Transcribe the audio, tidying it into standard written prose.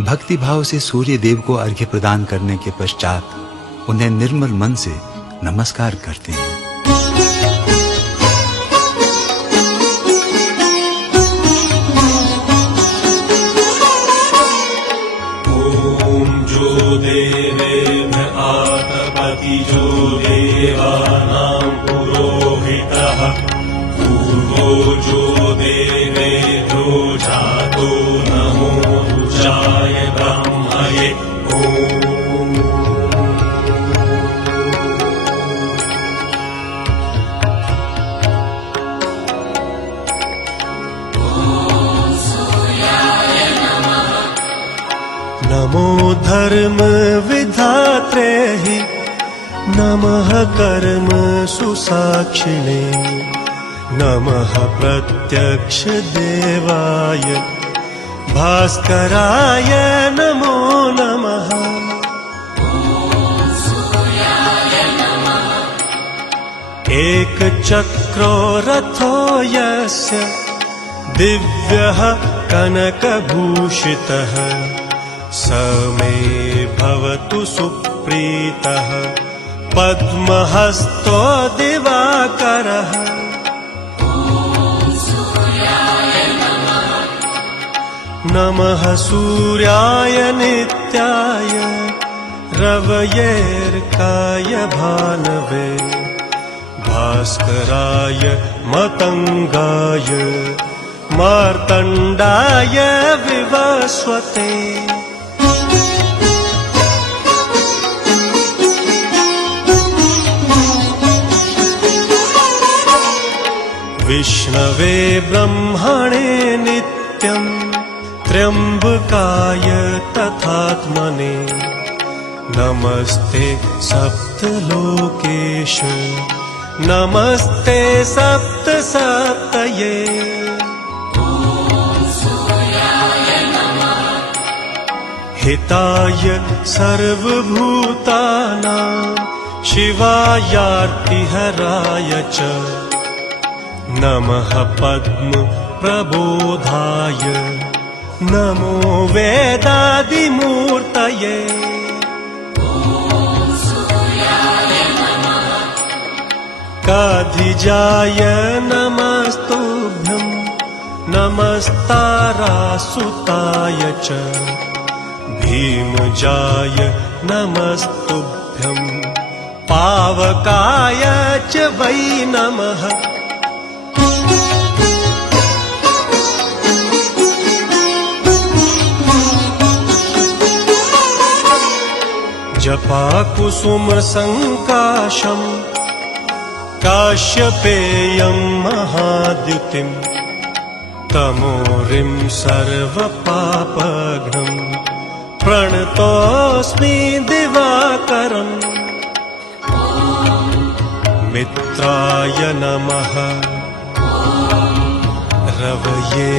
भक्ति भाव से सूर्य देव को अर्घ्य प्रदान करने के पश्चात उन्हें निर्मल मन से नमस्कार करते हैं। ओम जो देवेभ्य आतपति जो देवानां पुरोहितः पूर्वो जो देवेभ्यो जातो नमो रुचाय ब्रह्मये। नमो धर्म विधात्रे हि नमः कर्म सुसाक्षिणे नमः प्रत्यक्ष देवाय भास्कराय नमो नमः। एक चक्रो रथो यस्य दिव्यः कनकभूषितः स मे भवतु सुप्रीतः पद्महस्तो दिवाकरः। नमः सूर्याय नित्याय रवयेर्काय भानवे भास्कराय मतंगाय मार्तण्डाय विवस्वते। विष्णवे ब्रह्मणे नित्यं त्र्यंबकाय तथात्मने नमस्ते सप्तलोकेश नमस्ते सप्तसप्तये। हिताय सर्वभूतानां शिवायार्तिहराय च नमः पद्म प्रबोधाय नमो वेदादिमूर्तये। काधिजाय नमस्तुभ्यं नमस्तारासुताय च भीमजाय नमस्तुभ्यं पावकाय च वै नमः। जपाकुसुम संकाशं काश्यपेयं महाद्युतिं तमोरिं सर्वपापघ्नं प्रणतोऽस्मि दिवाकरम्। मित्राय नमः रवये